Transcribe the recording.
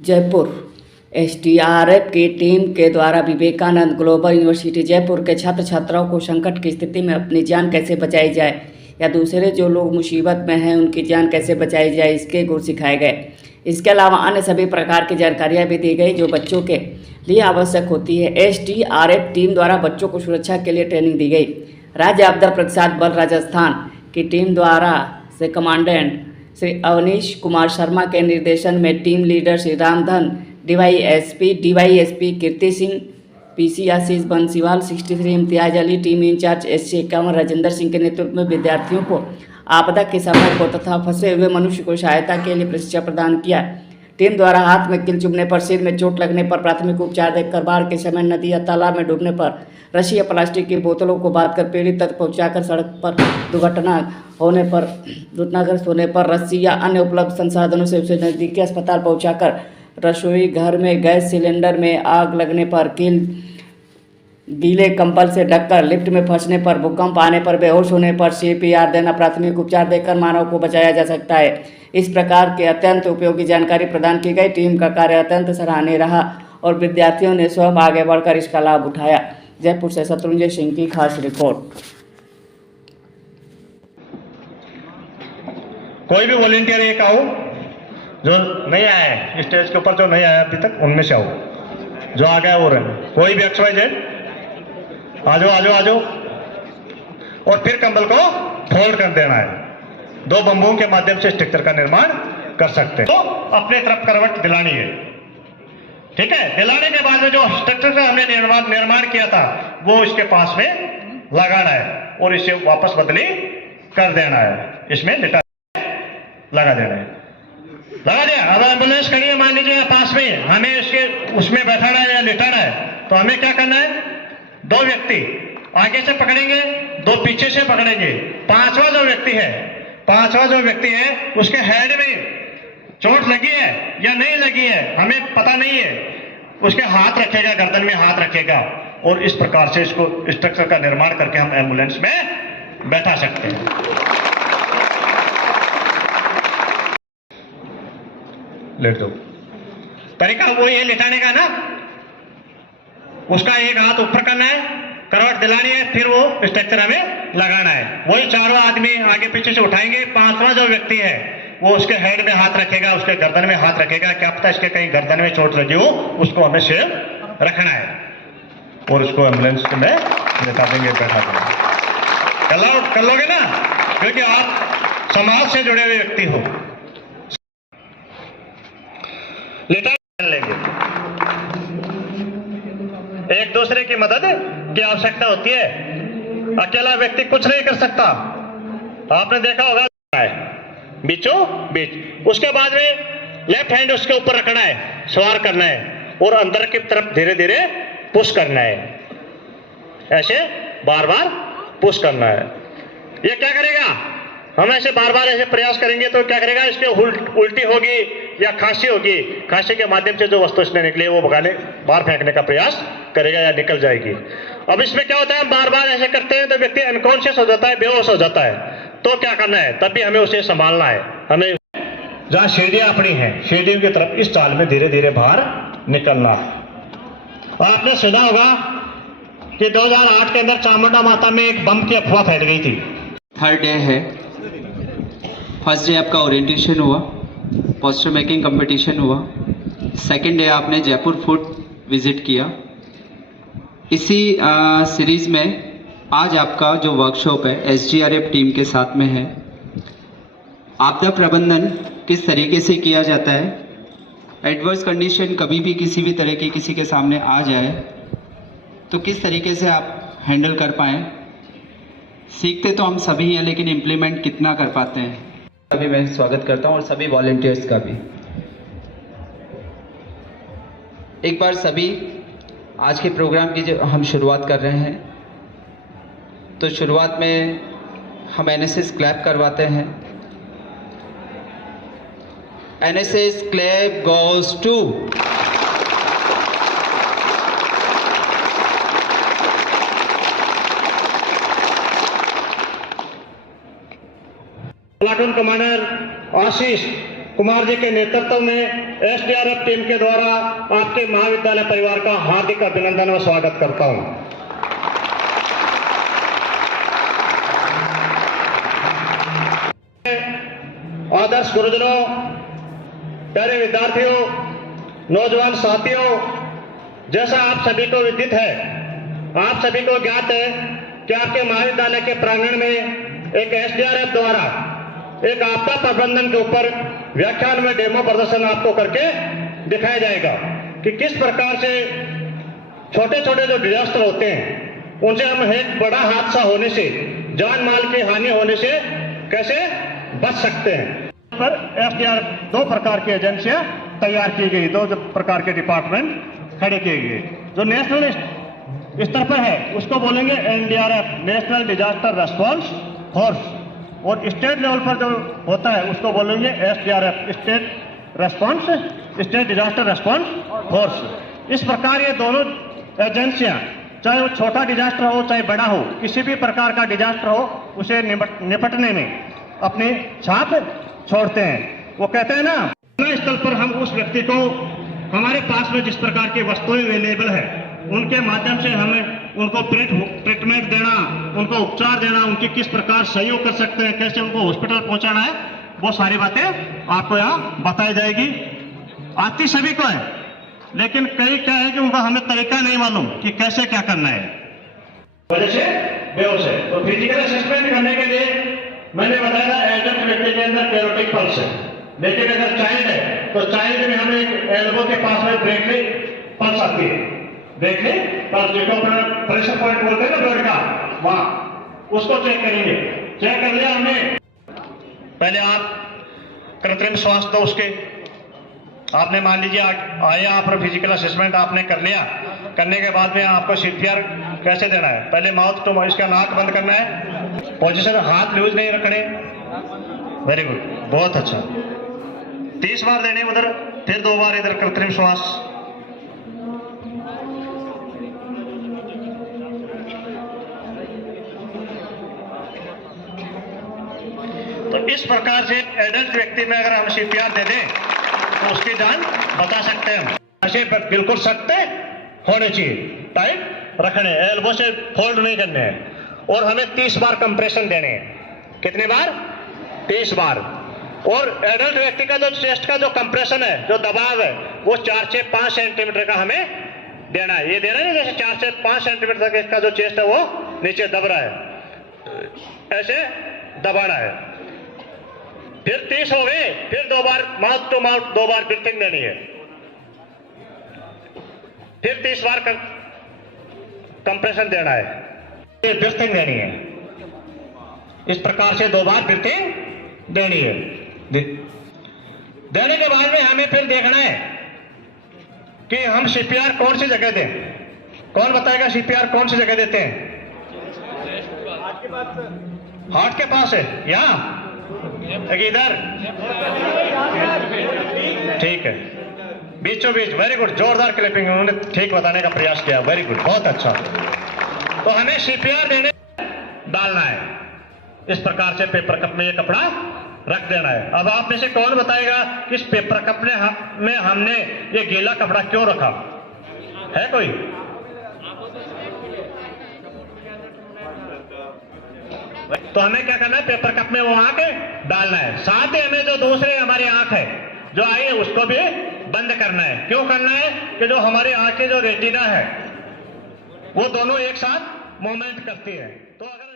Jaipur SDRF की team के द्वारा विवेकानंद ग्लोबल यूनिवर्सिटी जयपुर के छात्र छात्राओं को संकट की स्थिति में अपनी जान कैसे बचाई जाए या दूसरे जो लोग मुसीबत में हैं उनकी जान कैसे बचाई जाए, इसके गुर सिखाए गए। इसके अलावा अन्य सभी प्रकार की जानकारियां भी दी गई जो बच्चों के लिए आवश्यक होती है। एसडीआरएफ टीम द्वारा बच्चों को सुरक्षा के लिए ट्रेनिंग दी गई। राज्य आपदा प्रतिसाद बल राजस्थान की टीम द्वारा से कमांडेंट श्री अवनीश कुमार शर्मा के निर्देशन में team leader Shri Ramdhan, DYSP Kirti Singh, PC Ashish Bansiwal, 63 Imtiyaz Ali, team incharge SC 51 Rajendra Singh के नेतृत्व में विद्यार्थियों को आपदा के समय को तथा फंसे हुए मनुष्य को सहायता के लिए प्रशिक्षण प्रदान किया। टीम द्वारा हाथ में कील चुभने पर, सिर में चोट लगने पर प्राथमिक उपचार देकर, बाढ़ के समय नदी या तालाब में डूबने पर रस्सी या प्लास्टिक की बोतलों को बांधकर पीड़ित तक पहुंचाकर, सड़क पर दुर्घटनाग्रस्त होने पर रस्सी या अन्य उपलब्ध संसाधनों से उसे नजदीकी अस्पताल पहुंचाकर, रसोई घर में गैस सिलेंडर में आग लगने पर कील गीले कंबल से ढककर, लिफ्ट में फंसने पर, भूकंप आने पर, बेहोश होने पर CPR देना, प्राथमिक उपचार देकर मानव को बचाया जा सकता है। इस प्रकार के अत्यंत उपयोगी जानकारी प्रदान की गई। टीम का कार्य अत्यंत सराहनीय रहा और विद्यार्थियों ने स्वयं आगे बढ़कर इसका लाभ उठाया। जयपुर से शत्रुंजय सिंह की खास रिपोर्ट। कोई भी वॉलंटियर एक आओ जो नहीं आया है स्टेज के ऊपर, जो नहीं आया अभी तक उनमें से आओ, जो आ गया वो रहे। कोई भी XYZ आ जाओ और फिर कंबल को फोल्ड कर देना है। 2 बम्बों के माध्यम से स्ट्रक्चर का निर्माण कर सकते हैं। तो अपने तरफ करवट दिलानी है, ठीक है। दिलाने के बाद में जो स्ट्रक्चर का हमने निर्माण किया था वो इसके पास में लगाना है और इसे वापस बदली कर देना है। इसमें लगा देना है, लगा दिया। अब एम्बुलेंस खड़ी है मान लीजिए पास में, हमें इसके उसमें बैठाना है या लिटाना है, तो हमें क्या करना है? 2 व्यक्ति आगे से पकड़ेंगे, 2 पीछे से पकड़ेंगे। पांचवा जो व्यक्ति है उसके हेड में चोट लगी है या नहीं लगी है हमें पता नहीं है, उसके हाथ रखेगा, गर्दन में हाथ रखेगा और इस प्रकार से इसको स्ट्रक्चर का निर्माण करके हम एम्बुलेंस में बैठा सकते हैं। लेट दो। तरीका वही है लिटाने का ना, उसका एक हाथ ऊपर करना है, करवट दिलानी है, फिर वो स्ट्रक्चर हमें लगाना है। वही 4 आदमी आगे पीछे से उठाएंगे। 5वां जो व्यक्ति है वो उसके हेड में हाथ रखेगा, उसके गर्दन में हाथ रखेगा। क्या पता इसके कहीं गर्दन में चोट लगी हो, उसको हमें सेव रखना है और उसको एम्बुलेंस में लेटा देंगे, बैठा देंगे। कर लोगे ना, क्योंकि आप समाज से जुड़े हुए व्यक्ति हो। लेटा लेंगे, एक दूसरे की मदद की आवश्यकता होती है। अकेला व्यक्ति कुछ नहीं कर सकता। आपने देखा होगा बीचों बीच, उसके बाद में लेफ्ट हैंड उसके ऊपर रखना है, सवार करना है और अंदर की तरफ धीरे धीरे पुश करना है। ऐसे बार बार पुश करना है। ये क्या करेगा? हम ऐसे बार बार ऐसे प्रयास करेंगे तो क्या करेगा? इसके उल्टी होगी या खांसी होगी। खांसी के माध्यम से जो वस्तु इसने निकली वो बाहर फेंकने का प्रयास करेगा या निकल जाएगी। अब इसमें क्या होता है, हम बार बार ऐसे करते हैं तो व्यक्ति अनकॉन्शियस हो जाता है, बेहोश हो जाता है। तो क्या करना है? तब भी हमें उसे संभालना है। हमें जहां सीढ़ियां अपनी हैं, सीढ़ियों की तरफ इस चाल में धीरे धीरे बाहर निकलना है। आपने सुना होगा कि 2008 के अंदर चामुंडा माता में एक बम की अफवाह फैल गई थी। थर्ड डे है, फर्स्ट डे आपका ओरिएंटेशन हुआ, पोस्टर मेकिंग कंपटीशन हुआ, सेकंड डे आपने जयपुर फूड विजिट किया। इसी सीरीज़ में आज आपका जो वर्कशॉप है SDRF टीम के साथ में है। आपदा प्रबंधन किस तरीके से किया जाता है, एडवर्स कंडीशन कभी भी किसी भी तरह की किसी के सामने आ जाए तो किस तरीके से आप हैंडल कर पाएँ। सीखते तो हम सभी हैं, लेकिन इम्प्लीमेंट कितना कर पाते हैं। अभी मैं स्वागत करता हूं और सभी वॉलंटियर्स का भी। एक बार सभी आज के प्रोग्राम की जो हम शुरुआत कर रहे हैं, तो शुरुआत में हम NSS क्लैप करवाते हैं। NSS clap goes two. Platoon commander Ashish Kumar ji के नेतृत्व में एसडीआरएफ टीम के द्वारा आपके महाविद्यालय परिवार का हार्दिक अभिनंदन और स्वागत करता हूं। आदर्श गुरुजनों, प्यारे विद्यार्थियों, नौजवान साथियों, जैसा आप सभी को विदित है, आप सभी को ज्ञात है कि आपके महाविद्यालय के प्रांगण में एक एसडीआरएफ द्वारा एक आपदा प्रबंधन के ऊपर व्याख्यान में डेमो प्रदर्शन आपको करके दिखाया जाएगा कि किस प्रकार से छोटे छोटे जो डिजास्टर होते हैं उनसे हम एक बड़ा हादसा होने से, जान माल की हानि होने से कैसे बच सकते हैं। पर एसडीआरएफ 2 प्रकार की एजेंसियां तैयार की गई, 2 प्रकार के डिपार्टमेंट खड़े किए गए। जो नेशनल स्तर पर है उसको बोलेंगे NDRF, national disaster response force, और स्टेट लेवल पर जो होता है उसको बोलेंगे SDRF, state disaster response force. इस प्रकार ये दोनों एजेंसियां, चाहे वो छोटा डिजास्टर हो चाहे बड़ा हो, किसी भी प्रकार का डिजास्टर हो, उसे निपटने में अपनी छाप छोड़ते हैं। वो कहते हैं ना, स्थल पर हम उस व्यक्ति को हमारे पास में जिस प्रकार की वस्तुएं अवेलेबल है उनके माध्यम से हमें उनको ट्रीटमेंट देना, उनको उपचार देना, उनकी किस प्रकार सहयोग कर सकते हैं, कैसे उनको हॉस्पिटल पहुंचाना है, वो सारी बातें आपको यहाँ बताई जाएगी। आती सभी को है, लेकिन कई क्या है कि उनका हमें तरीका नहीं मालूम कि कैसे क्या करना है, वजह से बेहोश है। तो फिजिकल असेसमेंट करने के लिए मैंने बताया एडल्ट व्यक्ति के अंदर पैरोटिक पल्स है, लेकिन अगर चाइल्ड है तो चाइल्ड में हमें एक एल्बो के पास में ब्रेकली पल्स आती है, ब्रेकली पल्स, जिसको अपना प्रेशर पॉइंट बोलते हैं ना ब्लड का, वहां उसको चेक करेंगे। चेक कर लिया हमने, पहले आप कृत्रिम श्वास दो उसके, आपने मान लीजिए आया आप फिजिकल असेसमेंट आपने कर लिया, करने के बाद में आपको सीपीआर कैसे देना है, पहले माउथ टू माउथ, इसका नाक बंद करना है, पोजीशन हाथ लूज नहीं रखने, वेरी गुड, बहुत अच्छा, 30 बार देने उधर, फिर 2 बार इधर कृत्रिम श्वास। तो इस प्रकार से एडल्ट व्यक्ति में अगर हम सीपीआर दे दें तो उसकी जान बचा सकते हैं। ऐसे बिल्कुल सख्त होने चाहिए, टाइट रखने, एल्बो से फोल्ड नहीं करने हैं, और हमें 30 बार कंप्रेशन देने हैं। कितनी बार? 30 बार। और एडल्ट व्यक्ति का जो चेस्ट का जो कंप्रेशन है, जो दबाव है, वो 4 से 5 सेंटीमीटर का हमें देना है। ये देना है जैसे 4 से 5 सेंटीमीटर तक इसका जो चेस्ट है वो नीचे दब रहा है, ऐसे दबाना है। फिर 30 हो गए, फिर 2 बार माउथ टू माउथ 2 बार ब्रीथिंग देनी है, फिर 30 बार कंप्रेशन देना है, फिर ब्रीथिंग देनी है। इस प्रकार से 2 बार ब्रीथिंग देनी है। देने के बाद में हमें फिर देखना है कि हम सीपीआर कौन सी जगह दें। कौन बताएगा सीपीआर कौन सी जगह देते हैं? हार्ट के पास है, यहाँ इधर, ठीक है, बीचों बीच, वेरी गुड, जोरदार क्लैपिंग, उन्होंने ठीक बताने का प्रयास किया, वेरी गुड, बहुत अच्छा। तो हमें सीपीआर देने डालना है, इस प्रकार से पेपर कप में ये कपड़ा रख देना है। अब आप में से कौन बताएगा कि इस पेपर कप में हमने ये गीला कपड़ा क्यों रखा है? कोई? तो हमें क्या करना है, पेपर कप में वो आंख डालना है, साथ ही हमें जो दूसरे हमारी आंख है जो आई है उसको भी बंद करना है। क्यों करना है? कि जो हमारी आंख की जो रेटिना है वो दोनों एक साथ मूवमेंट करती है। तो अगर